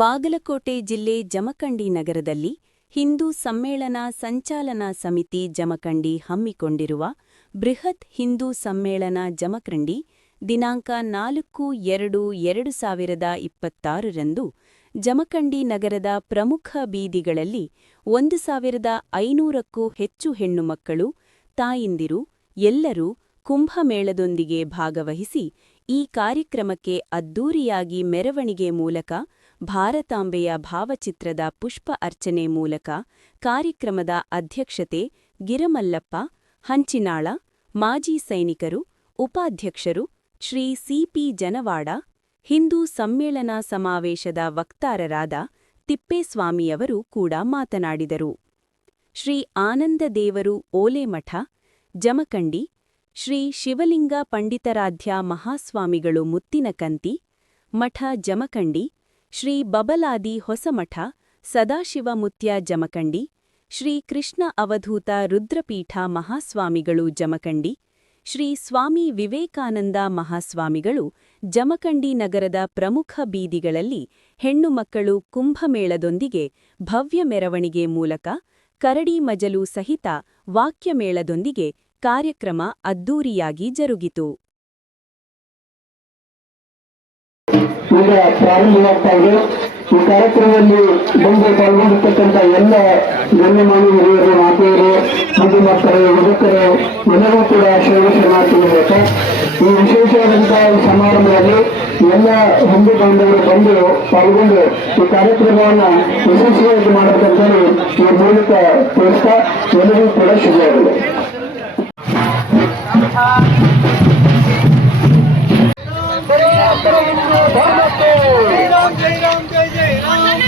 ಬಾಗಲಕೋಟೆ ಜಿಲ್ಲೆ ಜಮಖಂಡಿ ನಗರದಲ್ಲಿ ಹಿಂದೂ ಸಮ್ಮೇಳನ ಸಂಚಾಲನಾ ಸಮಿತಿ ಜಮಖಂಡಿ ಹಮ್ಮಿಕೊಂಡಿರುವ ಬೃಹತ್ ಹಿಂದೂ ಸಮ್ಮೇಳನ ಜಮಖಂಡಿ ದಿನಾಂಕ ನಾಲ್ಕು ಎರಡು ಎರಡು ಸಾವಿರದ ಇಪ್ಪತ್ತಾರರಂದು ಜಮಖಂಡಿ ನಗರದ ಪ್ರಮುಖ ಬೀದಿಗಳಲ್ಲಿ ಒಂದು ಸಾವಿರದ ಐನೂರಕ್ಕೂ ಹೆಚ್ಚು ಹೆಣ್ಣುಮಕ್ಕಳು ತಾಯಿಂದಿರು, ಎಲ್ಲರೂ ಕುಂಭಮೇಳದೊಂದಿಗೆ ಭಾಗವಹಿಸಿ ಈ ಕಾರ್ಯಕ್ರಮಕ್ಕೆ ಅದ್ದೂರಿಯಾಗಿ ಮೆರವಣಿಗೆ ಮೂಲಕ ಭಾರತಾಂಬೆಯ ಭಾವಚಿತ್ರದ ಪುಷ್ಪ ಅರ್ಚನೆ ಮೂಲಕ ಕಾರ್ಯಕ್ರಮದ ಅಧ್ಯಕ್ಷತೆ ಗಿರಮಲ್ಲಪ್ಪ, ಹಂಚಿನಾಳ, ಮಾಜಿ ಸೈನಿಕರು, ಉಪಾಧ್ಯಕ್ಷರು ಶ್ರೀ ಸಿಪಿ ಜನವಾಡ, ಹಿಂದೂ ಸಮ್ಮೇಳನ ಸಮಾವೇಶದ ವಕ್ತಾರರಾದ ತಿಪ್ಪೇಸ್ವಾಮಿಯವರು ಕೂಡ ಮಾತನಾಡಿದರು. ಶ್ರೀ ಆನಂದದೇವರು ಓಲೆಮಠ, ಜಮಖಂಡಿ, ಶ್ರೀ ಶಿವಲಿಂಗ ಪಂಡಿತಾರಾಧ್ಯ ಮಹಾಸ್ವಾಮಿಗಳು ಮುತ್ತಿನಕಂತಿ, ಮಠ ಜಮಖಂಡಿ ಶ್ರೀ ಬಬಲಾದಿ ಹೊಸಮಠ ಸದಾಶಿವ ಮುತ್ಯ ಜಮಖಂಡಿ, ಶ್ರೀ ಕೃಷ್ಣ ಅವಧೂತ ರುದ್ರಪೀಠ ಮಹಾಸ್ವಾಮಿಗಳು ಜಮಖಂಡಿ, ಶ್ರೀ ಸ್ವಾಮಿ ವಿವೇಕಾನಂದ ಮಹಾಸ್ವಾಮಿಗಳು ಜಮಖಂಡಿ ನಗರದ ಪ್ರಮುಖ ಬೀದಿಗಳಲ್ಲಿ ಹೆಣ್ಣು ಮಕ್ಕಳು ಕುಂಭಮೇಳದೊಂದಿಗೆ ಭವ್ಯ ಮೆರವಣಿಗೆ ಮೂಲಕ ಕರಡಿ ಮಜಲು ಸಹಿತ ವಾಕ್ಯಮೇಳದೊಂದಿಗೆ ಕಾರ್ಯಕ್ರಮ ಅದ್ದೂರಿಯಾಗಿ ಜರುಗಿತು. ಈಗ ಪ್ರಾರಂಭವಾಗ್ತಾ ಇದೆ. ಈ ಕಾರ್ಯಕ್ರಮದಲ್ಲಿ ಬಂದು ಪಾಲ್ಗೊಂಡಿರ್ತಕ್ಕಂಥ ಎಲ್ಲ ಗಣ್ಯಮಾನ್ಯ ಹಿರಿಯರು ಮಾತೆಯರು ಮಕ್ಕಳು, ಯುವಕರು, ಎಲ್ಲರೂ ಕೂಡ ಸೇವೆ ಶರಣಾರ್ಥಿಗಳಾಗುತ್ತೆ ಈ ವಿಶೇಷವಾದಂತಹ ಸಮಾರಂಭದಲ್ಲಿ ಎಲ್ಲ ಹಿಂದೂ ಬಾಂಧವರು ಬಂದು ಪಾಲ್ಗೊಂಡು ಈ ಕಾರ್ಯಕ್ರಮವನ್ನು ಯಶಸ್ವಿಯಾಗಿ ಮಾಡಬೇಕಂತೇಳಿ ಈ ಮೂಲಕ ತಿಳಿಸ್ತಾ ಎಲ್ಲರಿಗೂ ಕೂಡ ಶುಭವಾಗಿದೆ శ్రీరామ్ జై రామ్ జై జై రామ్.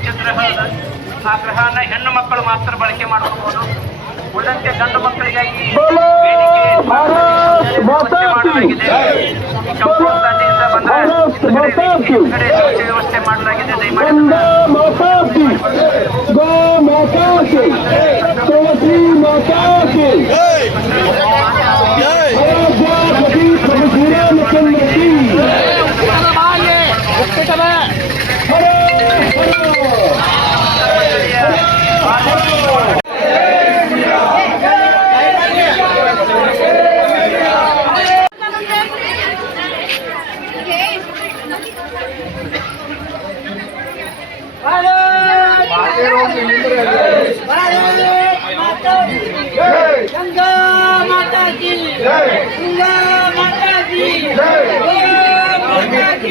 ಇರುವಂತಹ ಒಂದು ಶೌಚಗ್ರಹ ಅದ ಆ ಗ್ರಹನ ಹೆಣ್ಣು ಮಕ್ಕಳು ಮಾತ್ರ ಬಳಕೆ ಮಾಡ್ಕೋಬಹುದು ಉಳಿದಂತೆ ಗಂಡು ಮಕ್ಕಳಿಗಾಗಿ ವೇದಿಕೆ ವ್ಯವಸ್ಥೆ ಮಾಡಲಾಗಿದೆ ಕಂಪೌಂಡ್ ದಾಟಿಯಿಂದ ಬಂದ ಹಿಂದ್ಗಡೆ ಶೌಚ ವ್ಯವಸ್ಥೆ ಮಾಡಲಾಗಿದೆ ದಯಮಾಡಿ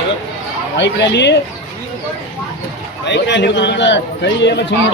ನಂದು ಬೈಕ್ ರ್ಯಾಲಿ ಕೈ ಎಲ್ಲ ಚಂದ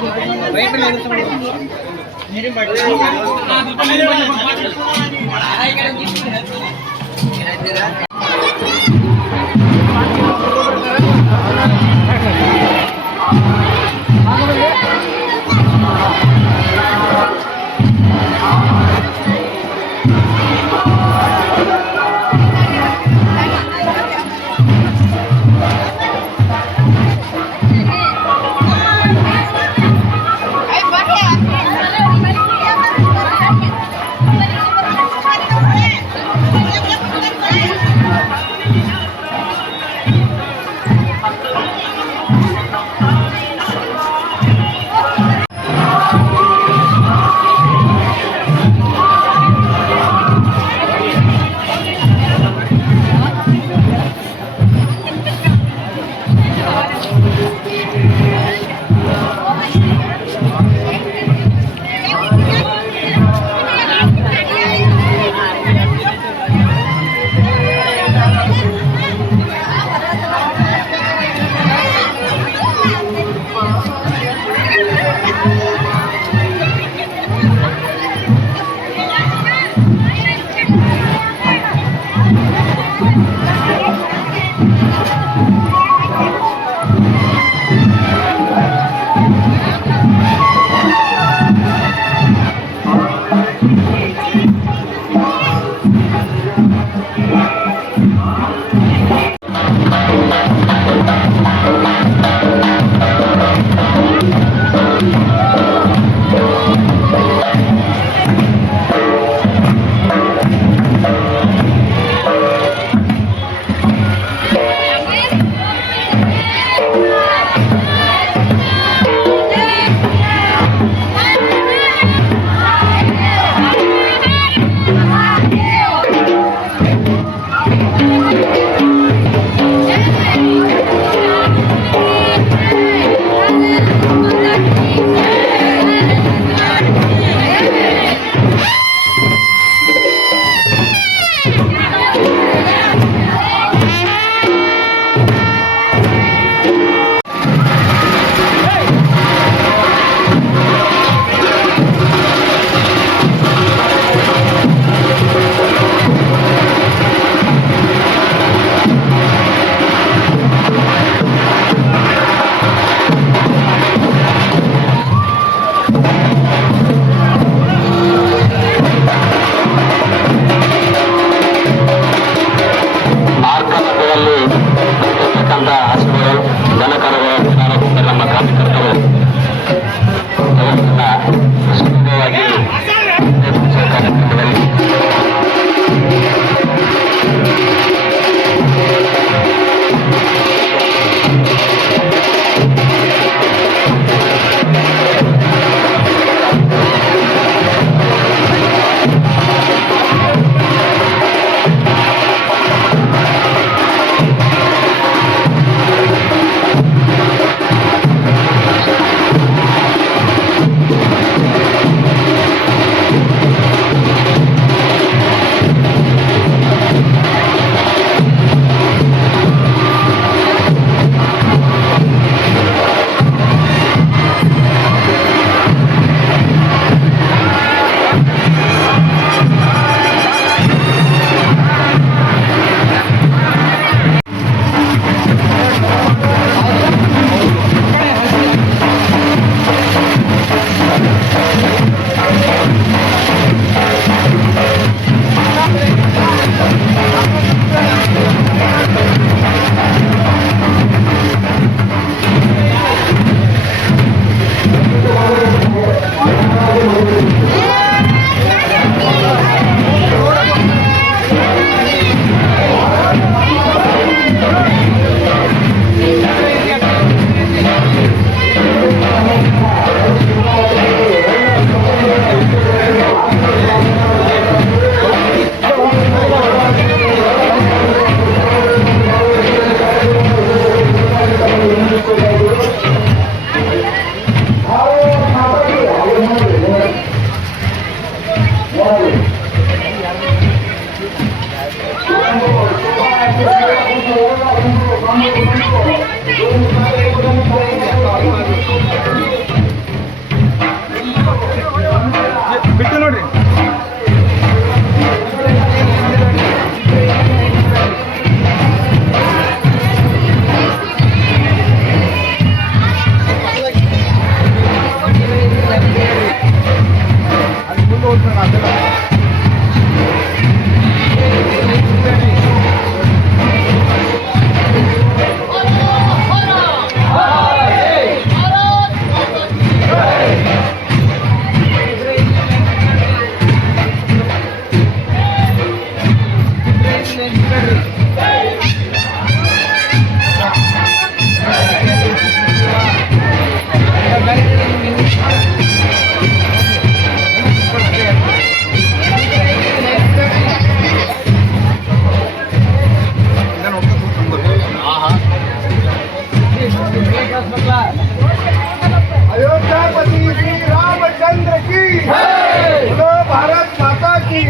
अयोध्यापति श्री रामचंद्र की बोलो भारत माता की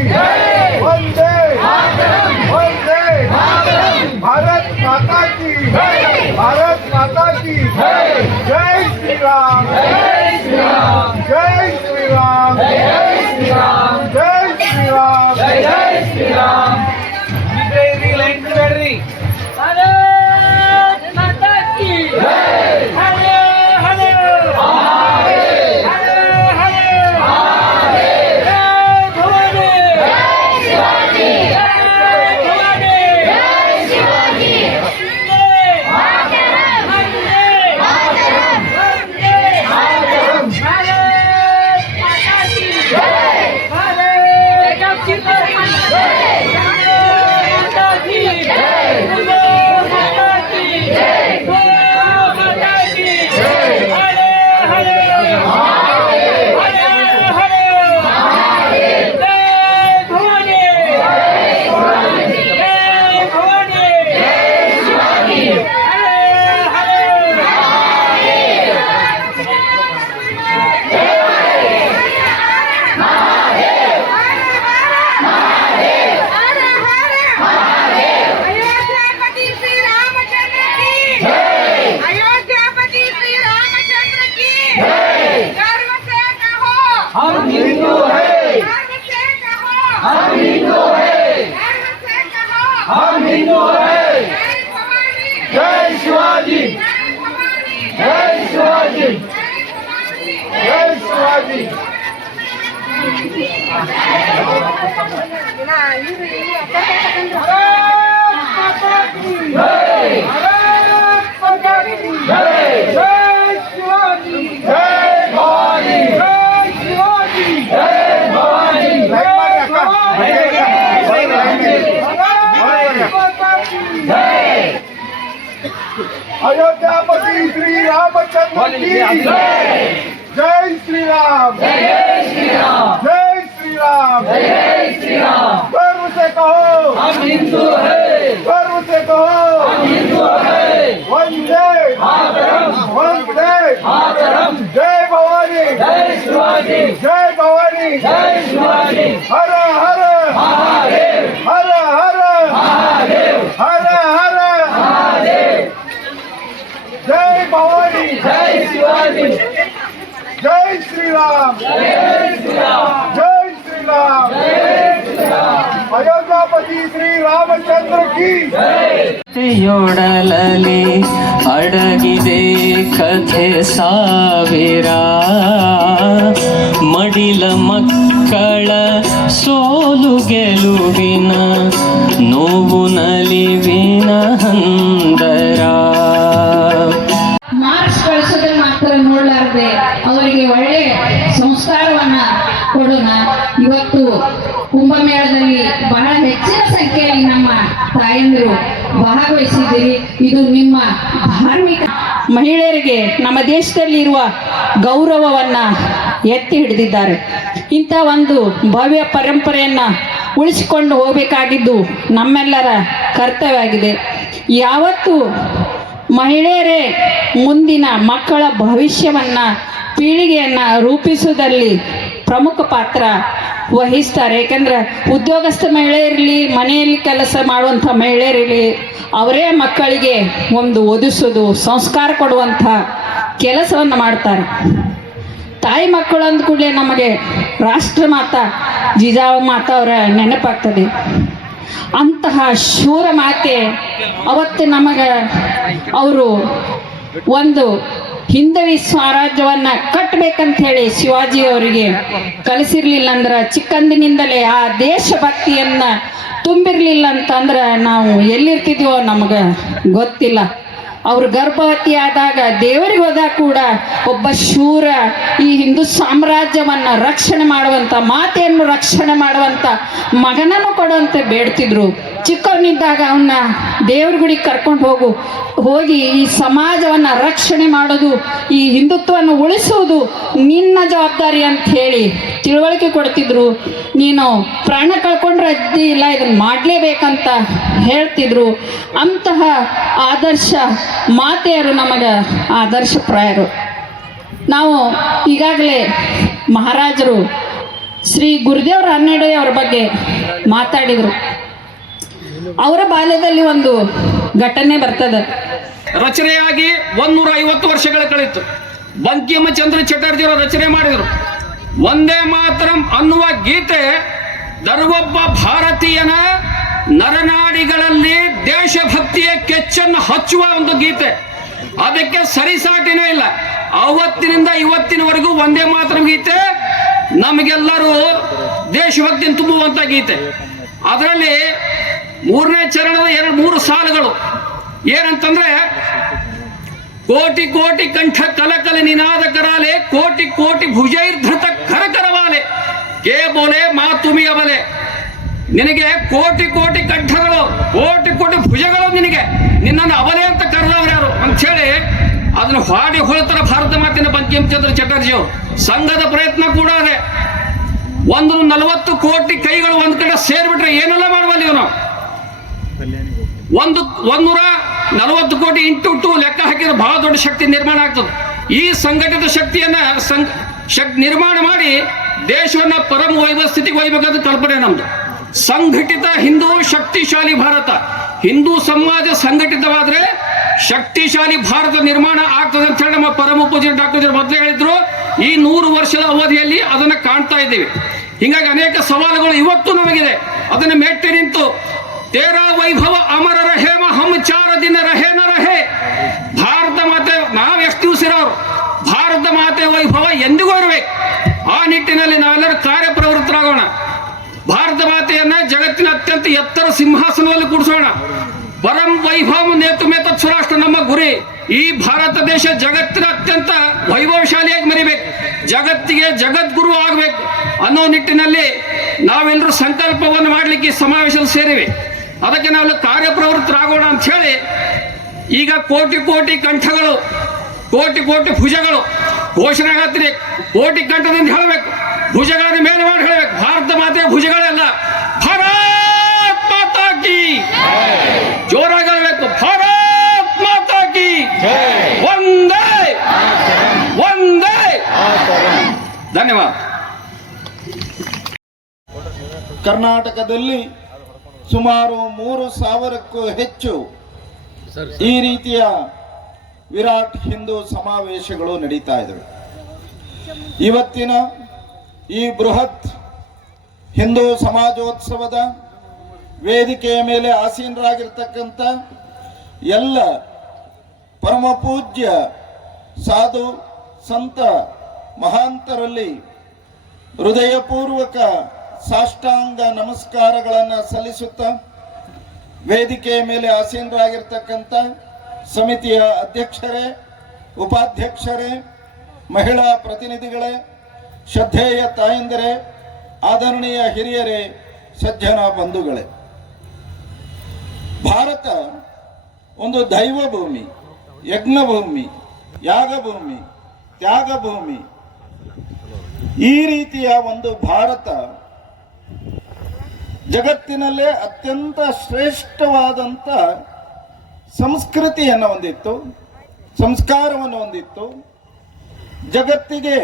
वंदे। वंदे। भारत माता की भारत माता की जय श्री राम। जय श्री राम। जय श्री राम। जय श्री राम। जय श्री राम। अयोध्यापति श्री रामचंद्र की जय जय श्री राम जय श्री राम जय श्री राम जय श्री राम गर्व से कहो हम हिंदू है गर्व से कहो हम हिंदू है वंदे मातरम वंदे मातरम जय भवानी जय शिवाजी जय भवानी जय शिवाजी हर हर महादेव हर हर महादेव ಶಿವಾಜಿ ಜೈ ಶಿವಾಜಿ ಜೈ ಶ್ರೀರಾಮ್ ಜೈ ಶ್ರೀರಾಮ್ ಅಯೋಧ್ಯಾಪತಿ ಯೋಡಲಲಿ ಅಡಗಿದೆ ಕಥೆ ಸಾವಿರ. ಮಡಿಲ ಮಕ್ಕಳ ಸೋಲು ಗೆಲುವಿನ ನೋವು ನಲಿವಿನ ಹನ್ನ ನಿಮ್ಮ ಧಾರ್ಮಿಕ ಮಹಿಳೆಯರಿಗೆ ನಮ್ಮ ದೇಶದಲ್ಲಿ ಇರುವ ಗೌರವವನ್ನ ಎತ್ತಿ ಹಿಡಿದಿದ್ದಾರೆ. ಇಂಥ ಒಂದು ಭವ್ಯ ಪರಂಪರೆಯನ್ನ ಉಳಿಸಿಕೊಂಡು ಹೋಗಬೇಕಾಗಿದ್ದು ನಮ್ಮೆಲ್ಲರ ಕರ್ತವ್ಯ ಆಗಿದೆ ಯಾವತ್ತು ಮಹಿಳೆಯರೇ ಮುಂದಿನ ಮಕ್ಕಳ ಭವಿಷ್ಯವನ್ನ, ಪೀಳಿಗೆಯನ್ನ ರೂಪಿಸುವುದರಲ್ಲಿ ಪ್ರಮುಖ ಪಾತ್ರ ವಹಿಸ್ತಾರೆ. ಯಾಕಂದ್ರೆ ಉದ್ಯೋಗಸ್ಥ ಮಹಿಳೆಯರಿರಲಿ ಮನೆಯಲ್ಲಿ ಕೆಲಸ ಮಾಡುವಂಥ ಮಹಿಳೆಯರಿರಲಿ ಅವರೇ ಮಕ್ಕಳಿಗೆ ಒಂದು ಒದಿಸೋದು, ಸಂಸ್ಕಾರ ಕೊಡುವಂಥ ಕೆಲಸವನ್ನು ಮಾಡ್ತಾರೆ. ತಾಯಿ ಮಕ್ಕಳು ಅಂದ ಕೂಡಲೇ ನಮಗೆ ರಾಷ್ಟ್ರ ಮಾತಾ, ಜಿಜಾವ ಮಾತ ಅವರ ನೆನಪಾಗ್ತದೆ. ಅಂತಹ ಶೂರ ಮಾತೆ ಅವತ್ತು ನಮಗೆ ಅವರು ಒಂದು ಹಿಂದವಿ ಸ್ವರಾಜ್ಯವನ್ನ ಕಟ್ಟಬೇಕಂತ ಹೇಳಿ ಶಿವಾಜಿ ಅವರಿಗೆ ಕಲಿಸಿರ್ಲಿಲ್ಲ ಅಂದ್ರೆ ಚಿಕ್ಕಂದಿನಿಂದಲೇ ಆ ದೇಶಭಕ್ತಿಯನ್ನ ತುಂಬಿರ್ಲಿಲ್ಲ ಅಂತಂದ್ರೆ ನಾವು ಎಲ್ಲಿರ್ತಿದ್ವೋ ನಮಗೆ ಗೊತ್ತಿಲ್ಲ. ಅವ್ರು ಗರ್ಭವತಿ ಆದಾಗ ದೇವರಿಗೆ ಹೋದಾಗ ಕೂಡ ಒಬ್ಬ ಶೂರ ಈ ಹಿಂದೂ ಸಾಮ್ರಾಜ್ಯವನ್ನ ರಕ್ಷಣೆ ಮಾಡುವಂತ, ಮಾತೆಯನ್ನು ರಕ್ಷಣೆ ಮಾಡುವಂತ ಮಗನನ್ನು ಕೊಡುವಂತೆ ಬೇಡ್ತಿದ್ರು. ಚಿಕ್ಕವನಿದ್ದಾಗ ಅವನ್ನ ದೇವ್ರ ಗುಡಿಗೆ ಕರ್ಕೊಂಡು ಹೋಗು, ಹೋಗಿ ಈ ಸಮಾಜವನ್ನ ರಕ್ಷಣೆ ಮಾಡೋದು, ಈ ಹಿಂದುತ್ವವನ್ನು ಉಳಿಸುವುದು ನಿನ್ನ ಜವಾಬ್ದಾರಿ ಅಂತ ಹೇಳಿ ತಿಳುವಳಿಕೆ ಕೊಡ್ತಿದ್ರು. ನೀನು ಪ್ರಾಣ ಕಳ್ಕೊಂಡ್ರೆ ಅಜ್ಜಿ ಇಲ್ಲ ಇದನ್ನ ಮಾಡಲೇಬೇಕಂತ ಹೇಳ್ತಿದ್ರು. ಅಂತಹ ಆದರ್ಶ ಮಾತೆಯರು ನಮಗೆ ಆದರ್ಶಪ್ರಾಯರು ನಾವು ಈಗಾಗಲೇ ಮಹಾರಾಜರು ಶ್ರೀ ಗುರುದೇವ್ರ ಹನ್ನೆಡೆಯವರ ಬಗ್ಗೆ ಮಾತಾಡಿದರು. ಅವರ ಬಾಲ್ಯದಲ್ಲಿ ಒಂದು ಘಟನೆ ಬರ್ತದೆ. ರಚನೆಯಾಗಿ ಒಂದೂರ ಐವತ್ತು ವರ್ಷಗಳ ಕಳೆಯಿತು ಬಂಕಿಮಚಂದ್ರ ಚಟರ್ಜಿಯವರು ರಚನೆ ಮಾಡಿದರು. ಒಂದೇ ಮಾತ್ರಂ ಅನ್ನುವ ಗೀತೆ ದರ್ವೊಬ್ಬ ಭಾರತೀಯನ ನರನಾಡಿಗಳಲ್ಲಿ ದೇಶಭಕ್ತಿಯ ಕೆಚ್ಚನ್ನು ಹಚ್ಚುವ ಒಂದು ಗೀತೆ. ಅದಕ್ಕೆ ಸರಿಸಾಟಿನೂ ಇಲ್ಲ. ಅವತ್ತಿನಿಂದ ಇವತ್ತಿನವರೆಗೂ ಒಂದೇ ಮಾತ್ರ ಗೀತೆ ನಮಗೆಲ್ಲರೂ ದೇಶಭಕ್ತಿಯನ್ನು ತುಂಬುವಂತ ಗೀತೆ. ಅದರಲ್ಲಿ ಮೂರನೇ ಚರಣದ ಎರಡು ಮೂರು ಸಾಲುಗಳು. ಏನಂತಂದ್ರೆ, ಕೋಟಿ ಕೋಟಿ ಕಂಠ ಕಲಕಲ ನಿನಾದ ಕರಾಲೆ, ಕೋಟಿ ಕೋಟಿ ಭುಜೈರ್ಧೃತ ಕರಕರವಾಲೆ, ಕೇ ಬೋಲೆ ಮಾ ತುಮಿ ಅಬಲೆ ನಿನಗೆ ಕೋಟಿ ಕೋಟಿ ಕಂಠಗಳು, ಕೋಟಿ ಕೋಟಿ ಭುಜಗಳು ನಿನಗೆ. ನಿನ್ನನ್ನು ಅವಲೆ ಅಂತ ಕರೆದವ್ರು ಯಾರು? ಅಂತ ಹೇಳಿ ಅದನ್ನು ಹಾಡಿ ಹೊರತರ ಭಾರತ ಮಾತಿನ ಬಂಕಿಂಚಂದ್ರ ಚಟರ್ಜಿ ಅವರು. ಸಂಘದ ಪ್ರಯತ್ನ ಕೂಡ ಅದೇ. ಒಂದು ನಲವತ್ತು ಕೋಟಿ ಕೈಗಳು ಒಂದ್ ಕಡೆ ಸೇರ್ಬಿಟ್ರೆ ಏನೆಲ್ಲ ಮಾಡುವಲ್ಲಿ ಇವನು? ಒಂದು, ಒಂದೂರ ನಲವತ್ತು ಕೋಟಿ ಇಂಟು ಟು ಲೆಕ್ಕ ಹಾಕಿದ್ರೆ ಬಹಳ ದೊಡ್ಡ ಶಕ್ತಿ ನಿರ್ಮಾಣ ಆಗ್ತದೆ. ಈ ಸಂಘಟಿತ ಶಕ್ತಿಯನ್ನ ಸಂಘ ಶಕ್ತಿ ನಿರ್ಮಾಣ ಮಾಡಿ ದೇಶವನ್ನ ಪರಮ ವೈಭವ ಸ್ಥಿತಿಗೆ ಒಯ್ಬೇಕಾದ ಕಲ್ಪನೆ ನಮ್ದು. ಸಂಘಟಿತ ಹಿಂದೂ ಶಕ್ತಿಶಾಲಿ ಭಾರತ. ಹಿಂದೂ ಸಮಾಜ ಸಂಘಟಿತವಾದ್ರೆ ಶಕ್ತಿಶಾಲಿ ಭಾರತ ನಿರ್ಮಾಣ ಆಗ್ತದೆ ಅಂತ ಹೇಳಿ ನಮ್ಮ ಪರಮ ಪೂಜೆ ಡಾಕ್ಟರ್ ಮೊದಲೇ ಹೇಳಿದ್ರು. ಈ ನೂರು ವರ್ಷದ ಅವಧಿಯಲ್ಲಿ ಅದನ್ನ ಕಾಣ್ತಾ ಇದ್ದೀವಿ. ಹಿಂಗಾಗಿ ಅನೇಕ ಸವಾಲುಗಳು ಇವತ್ತು ನಮಗಿದೆ. ಅದನ್ನ ಮೆಟ್ಟಿ ನಿಂತು ತೇರಾ ವೈಭವ ಅಮರ ರಹೇ ಹಮ್ ಚಾರ ದಿನ ರಹೇ ನ ರಹೇ ಭಾರತ ಮಾತೆ, ನಾವು ಎಷ್ಟು ದಿವಸ ಭಾರತ ಮಾತೆ ವೈಭವ ಎಂದಿಗೂ ಇರಬೇಕು. ಆ ನಿಟ್ಟಿನಲ್ಲಿ ನಾವೆಲ್ಲರೂ ಕಾರ್ಯಪ್ರವೃತ್ತರಾಗೋಣ. ಭಾರತ ಮಾತೆಯನ್ನ ಜಗತ್ತಿನ ಅತ್ಯಂತ ಎತ್ತರ ಸಿಂಹಾಸನದಲ್ಲಿ ಕೂಡಿಸೋಣ. ಪರಂ ವೈಭವ ನೇತುಮೇತ ಸ್ವರಾಷ್ಟ್ರ ನಮ್ಮ ಗುರಿ. ಈ ಭಾರತ ದೇಶ ಜಗತ್ತಿನ ಅತ್ಯಂತ ವೈಭವಶಾಲಿಯಾಗಿ ಮರಿಬೇಕು. ಜಗತ್ತಿಗೆ ಜಗದ್ಗುರು ಆಗಬೇಕು. ಅನ್ನೋ ನಿಟ್ಟಿನಲ್ಲಿ ನಾವೆಲ್ಲರೂ ಸಂಕಲ್ಪವನ್ನು ಮಾಡಲಿಕ್ಕೆ ಸಮಾವೇಶದಲ್ಲಿ ಸೇರಿವೆ. ಅದಕ್ಕೆ ನಾವು ಕಾರ್ಯಪ್ರವೃತ್ತರಾಗೋಣ ಅಂತ ಹೇಳಿ ಈಗ ಕೋಟಿ ಕೋಟಿ ಕಂಠಗಳು, ಕೋಟಿ ಕೋಟಿ ಭುಜಗಳು, ಘೋಷಣೆ ಹಾಕ್ತೀನಿ ಕೋಟಿ ಕಂಠದಂತ ಹೇಳಬೇಕು. ಭುಜಗಳನ್ನು ಮೇಲೆ ಮಾಡಿ ಹೇಳಬೇಕು. ಭಾರತ ಮಾತೆಯ ಭುಜಗಳೆಲ್ಲ ಭಾರತ್ ಮಾತಾಕಿ ಜೋರಾಗಿ ಹೇಳಬೇಕು. ಭಾರತ್ ಮಾತಾ ಕಿ! ಒಂದೇ! ಒಂದೇ! ಧನ್ಯವಾದ. ಕರ್ನಾಟಕದಲ್ಲಿ ಸುಮಾರು ಮೂರು ಸಾವಿರಕ್ಕೂ ಹೆಚ್ಚು ಈ ರೀತಿಯ ವಿರಾಟ್ ಹಿಂದೂ ಸಮಾವೇಶಗಳು ನಡೀತಾ ಇದ್ದವು. ಇವತ್ತಿನ ಈ ಬೃಹತ್ ಹಿಂದೂ ಸಮಾಜೋತ್ಸವದ ವೇದಿಕೆಯ ಮೇಲೆ ಆಸೀನರಾಗಿರ್ತಕ್ಕಂಥ ಎಲ್ಲ ಪರಮ ಪೂಜ್ಯ ಸಾಧು ಸಂತ ಮಹಾಂತರಲ್ಲಿ ಹೃದಯಪೂರ್ವಕ ಸಾಷ್ಟಾಂಗ ನಮಸ್ಕಾರಗಳನ್ನು ಸಲ್ಲಿಸುತ್ತಾ ವೇದಿಕೆಯ ಮೇಲೆ ಆಸೀನರಾಗಿರ್ತಕ್ಕಂಥ ಸಮಿತಿಯ ಅಧ್ಯಕ್ಷರೇ, ಉಪಾಧ್ಯಕ್ಷರೇ, ಮಹಿಳಾ ಪ್ರತಿನಿಧಿಗಳೇ, ಶ್ರದ್ಧೇಯ ತಾಯಂದಿರೇ, ಆದರಣೀಯ ಹಿರಿಯರೇ, ಸಜ್ಜನ ಬಂಧುಗಳೇ. ಭಾರತ ಒಂದು ದೈವ ಭೂಮಿ ಯಜ್ಞಭೂಮಿ, ಯಾಗಭೂಮಿ, ತ್ಯಾಗಭೂಮಿ. ಭೂಮಿ ತ್ಯಾಗ ಭೂಮಿ ಈ ರೀತಿಯ ಒಂದು ಭಾರತ ಜಗತ್ತಿನಲ್ಲೇ ಅತ್ಯಂತ ಶ್ರೇಷ್ಠವಾದಂಥ ಸಂಸ್ಕೃತಿಯನ್ನು ಹೊಂದಿತ್ತು, ಸಂಸ್ಕಾರವನ್ನು ಹೊಂದಿತ್ತು. ಜಗತ್ತಿಗೆ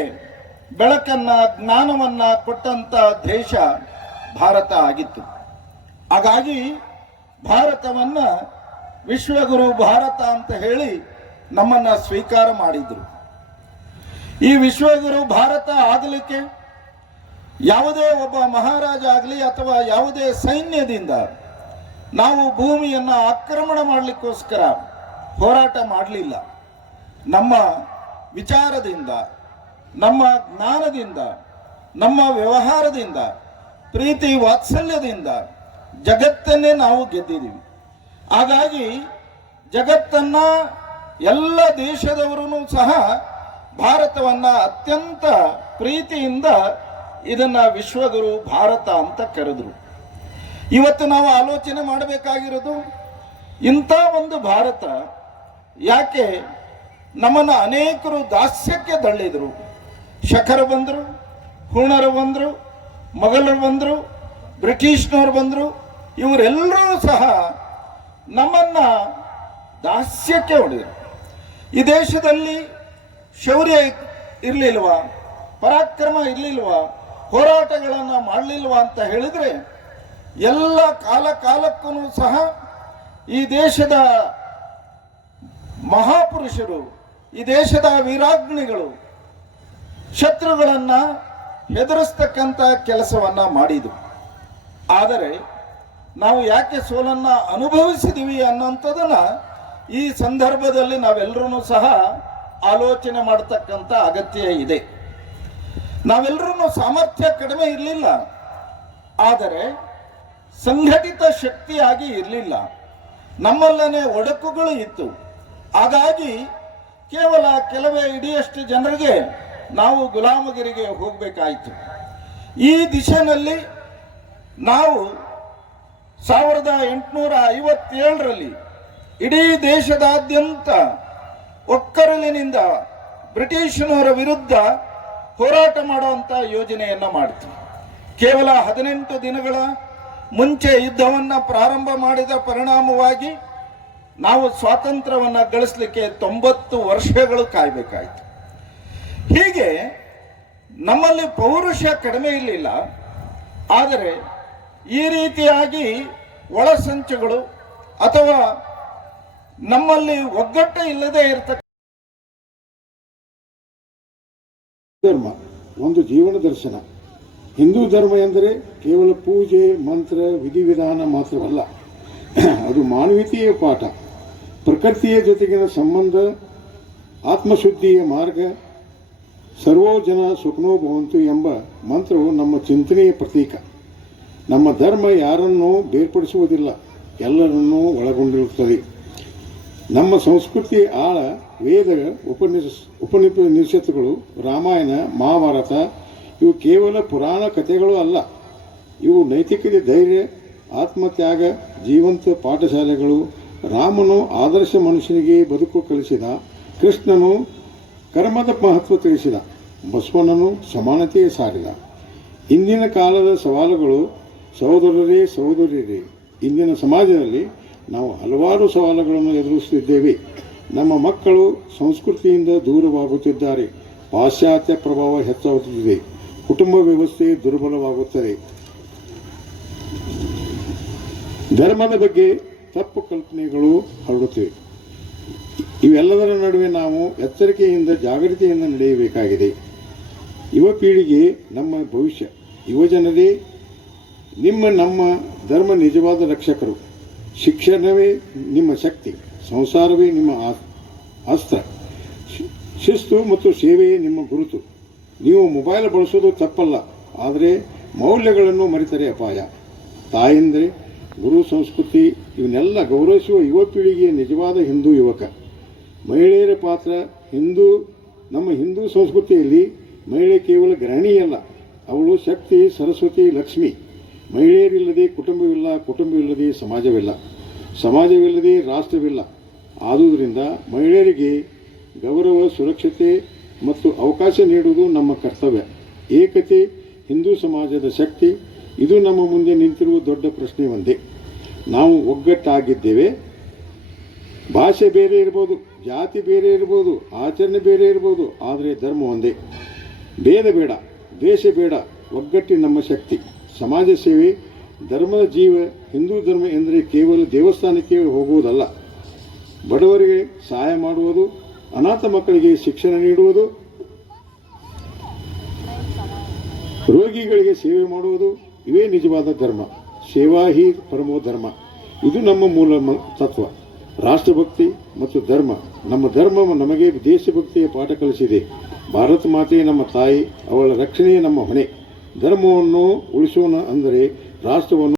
ಬೆಳಕನ್ನ, ಜ್ಞಾನವನ್ನ ಕೊಟ್ಟಂತ ದೇಶ ಭಾರತ ಆಗಿತ್ತು. ಹಾಗಾಗಿ ಭಾರತವನ್ನ ವಿಶ್ವಗುರು ಭಾರತ ಅಂತ ಹೇಳಿ ನಮ್ಮನ್ನ ಸ್ವೀಕಾರ ಮಾಡಿದ್ರು. ಈ ವಿಶ್ವಗುರು ಭಾರತ ಆಗಲಿಕ್ಕೆ ಯಾವುದೇ ಒಬ್ಬ ಮಹಾರಾಜ ಆಗಲಿ ಅಥವಾ ಯಾವುದೇ ಸೈನ್ಯದಿಂದ ನಾವು ಭೂಮಿಯನ್ನು ಆಕ್ರಮಣ ಮಾಡಲಿಕ್ಕೋಸ್ಕರ ಹೋರಾಟ ಮಾಡಲಿಲ್ಲ. ನಮ್ಮ ವಿಚಾರದಿಂದ, ನಮ್ಮ ಜ್ಞಾನದಿಂದ, ನಮ್ಮ ವ್ಯವಹಾರದಿಂದ, ಪ್ರೀತಿ ವಾತ್ಸಲ್ಯದಿಂದ ಜಗತ್ತನ್ನೇ ನಾವು ಗೆದ್ದಿದ್ದೀವಿ. ಹಾಗಾಗಿ ಜಗತ್ತನ್ನ ಎಲ್ಲ ದೇಶದವರೂ ಸಹ ಭಾರತವನ್ನ ಅತ್ಯಂತ ಪ್ರೀತಿಯಿಂದ ಇದನ್ನ ವಿಶ್ವಗುರು ಭಾರತ ಅಂತ ಕರೆದ್ರು. ಇವತ್ತು ನಾವು ಆಲೋಚನೆ ಮಾಡಬೇಕಾಗಿರೋದು ಇಂಥ ಒಂದು ಭಾರತ ಯಾಕೆ ನಮ್ಮನ್ನು ಅನೇಕರು ದಾಸ್ಯಕ್ಕೆ ತಳ್ಳಿದರು ಶಖರು ಬಂದರು, ಹುಣರು ಬಂದರು, ಮೊಘಲರು ಬಂದರು, ಬ್ರಿಟಿಷ್ನವರು ಬಂದರು, ಇವರೆಲ್ಲರೂ ಸಹ ನಮ್ಮನ್ನ ದಾಸ್ಯಕ್ಕೆ ಹೊಡೆದರು. ಈ ದೇಶದಲ್ಲಿ ಶೌರ್ಯ ಇರಲಿಲ್ವಾ? ಪರಾಕ್ರಮ ಇರಲಿಲ್ವಾ? ಹೋರಾಟಗಳನ್ನು ಮಾಡಲಿಲ್ವಾ ಅಂತ ಹೇಳಿದ್ರೆ ಎಲ್ಲ ಕಾಲ ಕಾಲಕ್ಕೂ ಸಹ ಈ ದೇಶದ ಮಹಾಪುರುಷರು, ಈ ದೇಶದ ವೀರಾಗ್ನಿಗಳು ಶತ್ರುಗಳನ್ನು ಹೆದರಿಸ್ತಕ್ಕಂಥ ಕೆಲಸವನ್ನ ಮಾಡಿದರು. ಆದರೆ ನಾವು ಯಾಕೆ ಸೋಲನ್ನ ಅನುಭವಿಸಿದೀವಿ ಅನ್ನೋಂಥದ್ದನ್ನು ಈ ಸಂದರ್ಭದಲ್ಲಿ ನಾವೆಲ್ಲರೂ ಸಹ ಆಲೋಚನೆ ಮಾಡತಕ್ಕಂಥ ಅಗತ್ಯ ಇದೆ. ನಾವೆಲ್ಲರೂ ಸಾಮರ್ಥ್ಯ ಕಡಿಮೆ ಇರಲಿಲ್ಲ. ಆದರೆ ಸಂಘಟಿತ ಶಕ್ತಿಯಾಗಿ ಇರಲಿಲ್ಲ. ನಮ್ಮಲ್ಲೇ ಒಡಕುಗಳು ಇತ್ತು. ಹಾಗಾಗಿ ಕೇವಲ ಕೆಲವೇ ಇಡಿಯಷ್ಟು ಜನರಿಗೆ ನಾವು ಗುಲಾಮಗಿರಿಗೆ ಹೋಗಬೇಕಾಯಿತು. ಈ ದಿಶೆಯಲ್ಲಿ ನಾವು ಸಾವಿರದ ಎಂಟುನೂರ ಐವತ್ತೇಳರಲ್ಲಿ ಇಡೀ ದೇಶದಾದ್ಯಂತ ಒಕ್ಕರಲಿನಿಂದ ಬ್ರಿಟಿಷನವರ ವಿರುದ್ಧ ಹೋರಾಟ ಮಾಡುವಂತ ಯೋಜನೆಯನ್ನ ಮಾಡ್ತೀವಿ. ಕೇವಲ ಹದಿನೆಂಟು ದಿನಗಳ ಮುಂಚೆ ಯುದ್ಧವನ್ನ ಪ್ರಾರಂಭ ಮಾಡಿದ ಪರಿಣಾಮವಾಗಿ ನಾವು ಸ್ವಾತಂತ್ರ್ಯವನ್ನ ಗಳಿಸಲಿಕ್ಕೆ ತೊಂಬತ್ತು ವರ್ಷಗಳು ಕಾಯಬೇಕಾಯಿತು. ಹೀಗೆ ನಮ್ಮಲ್ಲಿ ಪೌರುಷ ಕಡಿಮೆ ಇರಲಿಲ್ಲ. ಆದರೆ ಈ ರೀತಿಯಾಗಿ ಒಳಸಂಚುಗಳು ಅಥವಾ ನಮ್ಮಲ್ಲಿ ಒಗ್ಗಟ್ಟು ಇಲ್ಲದೆ ಇರತಕ್ಕ ಧರ್ಮ, ಒಂದು ಜೀವನ ದರ್ಶನ. ಹಿಂದೂ ಧರ್ಮ ಎಂದರೆ ಕೇವಲ ಪೂಜೆ, ಮಂತ್ರ, ವಿಧಿವಿಧಾನ ಮಾತ್ರವಲ್ಲ. ಅದು ಮಾನವೀಯತೆಯ ಪಾಠ. ಪ್ರಕೃತಿಯ ಜೊತೆಗಿನ ಸಂಬಂಧ, ಆತ್ಮಶುದ್ಧಿಯ ಮಾರ್ಗ ಸರ್ವೋ ಜನ ಸುಖನೋ ಭವಂತು ಎಂಬ ಮಂತ್ರವು ನಮ್ಮ ಚಿಂತನೆಯ ಪ್ರತೀಕ. ನಮ್ಮ ಧರ್ಮ ಯಾರನ್ನೂ ಬೇರ್ಪಡಿಸುವುದಿಲ್ಲ, ಎಲ್ಲರನ್ನೂ ಒಳಗೊಂಡಿರುತ್ತದೆ. ನಮ್ಮ ಸಂಸ್ಕೃತಿ ಆಳ ವೇದ ಉಪನಿಷ ಉಪನಿಷತ್ತುಗಳು ರಾಮಾಯಣ, ಮಹಾಭಾರತ, ಇವು ಕೇವಲ ಪುರಾಣ ಕಥೆಗಳು ಅಲ್ಲ. ಇವು ನೈತಿಕತೆ, ಧೈರ್ಯ, ಆತ್ಮತ್ಯಾಗ, ಜೀವಂತ ಪಾಠಶಾಲೆಗಳು. ರಾಮನು ಆದರ್ಶ ಮನುಷ್ಯನಿಗೆ ಬದುಕು ಕಲಿಸಿದ, ಕೃಷ್ಣನು ಕರ್ಮದ ಮಹತ್ವ ತಿಳಿಸಿದ ಬಸವಣ್ಣನು ಸಮಾನತೆಯ ಸಾರಿದ. ಇಂದಿನ ಕಾಲದ ಸವಾಲುಗಳು, ಸಹೋದರರೇ, ಸಹೋದರಿಯರೇ, ಇಂದಿನ ಸಮಾಜದಲ್ಲಿ ನಾವು ಹಲವಾರು ಸವಾಲುಗಳನ್ನು ಎದುರಿಸುತ್ತಿದ್ದೇವೆ. ನಮ್ಮ ಮಕ್ಕಳು ಸಂಸ್ಕೃತಿಯಿಂದ ದೂರವಾಗುತ್ತಿದ್ದಾರೆ. ಪಾಶ್ಚಾತ್ಯ ಪ್ರಭಾವ ಹೆಚ್ಚಾಗುತ್ತಿದೆ. ಕುಟುಂಬ ವ್ಯವಸ್ಥೆ ದುರ್ಬಲವಾಗುತ್ತದೆ. ಧರ್ಮದ ಬಗ್ಗೆ ತಪ್ಪು ಕಲ್ಪನೆಗಳು ಹರಡುತ್ತಿವೆ. ಇವೆಲ್ಲದರ ನಡುವೆ ನಾವು ಎಚ್ಚರಿಕೆಯಿಂದ, ಜಾಗೃತಿಯಿಂದ ನಡೆಯಬೇಕಾಗಿದೆ. ಯುವ ಪೀಳಿಗೆ ನಮ್ಮ ಭವಿಷ್ಯ ಯುವಜನರೇ ನಿಮ್ಮ, ನಮ್ಮ ಧರ್ಮ ನಿಜವಾದ ರಕ್ಷಕರು. ಶಿಕ್ಷಣವೇ ನಿಮ್ಮ ಶಕ್ತಿ. ಸಂಸಾರವೇ ನಿಮ್ಮ ಅಸ್ತ್ರ. ಶಿಸ್ತು ಮತ್ತು ಸೇವೆಯೇ ನಿಮ್ಮ ಗುರುತು. ನೀವು ಮೊಬೈಲ್ ಬಳಸೋದು ತಪ್ಪಲ್ಲ, ಆದರೆ ಮೌಲ್ಯಗಳನ್ನು ಮರೆತರೆ ಅಪಾಯ. ತಾಯಂದ್ರೆ, ಗುರು ಸಂಸ್ಕೃತಿ ಇವನ್ನೆಲ್ಲ ಗೌರವಿಸುವ ಯುವ ಪೀಳಿಗೆಯ ನಿಜವಾದ ಹಿಂದೂ ಯುವಕ. ಮಹಿಳೆಯರ ಪಾತ್ರ ಹಿಂದೂ, ನಮ್ಮ ಹಿಂದೂ ಸಂಸ್ಕೃತಿಯಲ್ಲಿ ಮಹಿಳೆ ಕೇವಲ ಗೃಹಿಣಿಯಲ್ಲ, ಅವಳು ಶಕ್ತಿ, ಸರಸ್ವತಿ, ಲಕ್ಷ್ಮಿ. ಮಹಿಳೆಯರಿಲ್ಲದೆ ಕುಟುಂಬವಿಲ್ಲ, ಕುಟುಂಬವಿಲ್ಲದೆ ಸಮಾಜವಿಲ್ಲ. ಸಮಾಜವಿಲ್ಲದೆ ರಾಷ್ಟ್ರವಿಲ್ಲ. ಆದುದರಿಂದ ಮಹಿಳೆಯರಿಗೆ ಗೌರವ, ಸುರಕ್ಷತೆ ಮತ್ತು ಅವಕಾಶ ನೀಡುವುದು ನಮ್ಮ ಕರ್ತವ್ಯ. ಏಕತೆ, ಹಿಂದೂ ಸಮಾಜದ ಶಕ್ತಿ, ಇದು ನಮ್ಮ ಮುಂದೆ ನಿಂತಿರುವ ದೊಡ್ಡ ಪ್ರಶ್ನೆ ಒಂದೇ ನಾವು ಒಗ್ಗಟ್ಟಾಗಿದ್ದೇವೆ. ಭಾಷೆ ಬೇರೆ ಇರ್ಬೋದು, ಜಾತಿ ಬೇರೆ ಇರ್ಬೋದು, ಆಚರಣೆ ಬೇರೆ ಇರ್ಬೋದು, ಆದರೆ ಧರ್ಮ ಒಂದೇ. ಭೇದ ಬೇಡ, ದ್ವೇಷ ಬೇಡ, ಒಗ್ಗಟ್ಟಿ ನಮ್ಮ ಶಕ್ತಿ. ಸಮಾಜ ಸೇವೆ, ಧರ್ಮದ ಜೀವ, ಹಿಂದೂ ಧರ್ಮ ಎಂದರೆ ಕೇವಲ ದೇವಸ್ಥಾನಕ್ಕೆ ಹೋಗುವುದಲ್ಲ. ಬಡವರಿಗೆ ಸಹಾಯ ಮಾಡುವುದು, ಅನಾಥ ಮಕ್ಕಳಿಗೆ ಶಿಕ್ಷಣ ನೀಡುವುದು, ರೋಗಿಗಳಿಗೆ ಸೇವೆ ಮಾಡುವುದು, ಇವೇ ನಿಜವಾದ ಧರ್ಮ. ಸೇವಾ ಹಿ ಪರಮೋ ಧರ್ಮ. ಇದು ನಮ್ಮ ಮೂಲ ತತ್ವ. ರಾಷ್ಟ್ರಭಕ್ತಿ ಮತ್ತು ಧರ್ಮ. ನಮ್ಮ ಧರ್ಮ ನಮಗೆ ದೇಶಭಕ್ತಿಯ ಪಾಠ ಕಲಿಸಿದೆ. ಭಾರತ ಮಾತೆ ನಮ್ಮ ತಾಯಿ, ಅವಳ ರಕ್ಷಣೆಯೇ ನಮ್ಮ ಹೊಣೆ. ಧರ್ಮವನ್ನು ಉಳಿಸೋಣ ಅಂದರೆ ರಾಷ್ಟ್ರವನ್ನು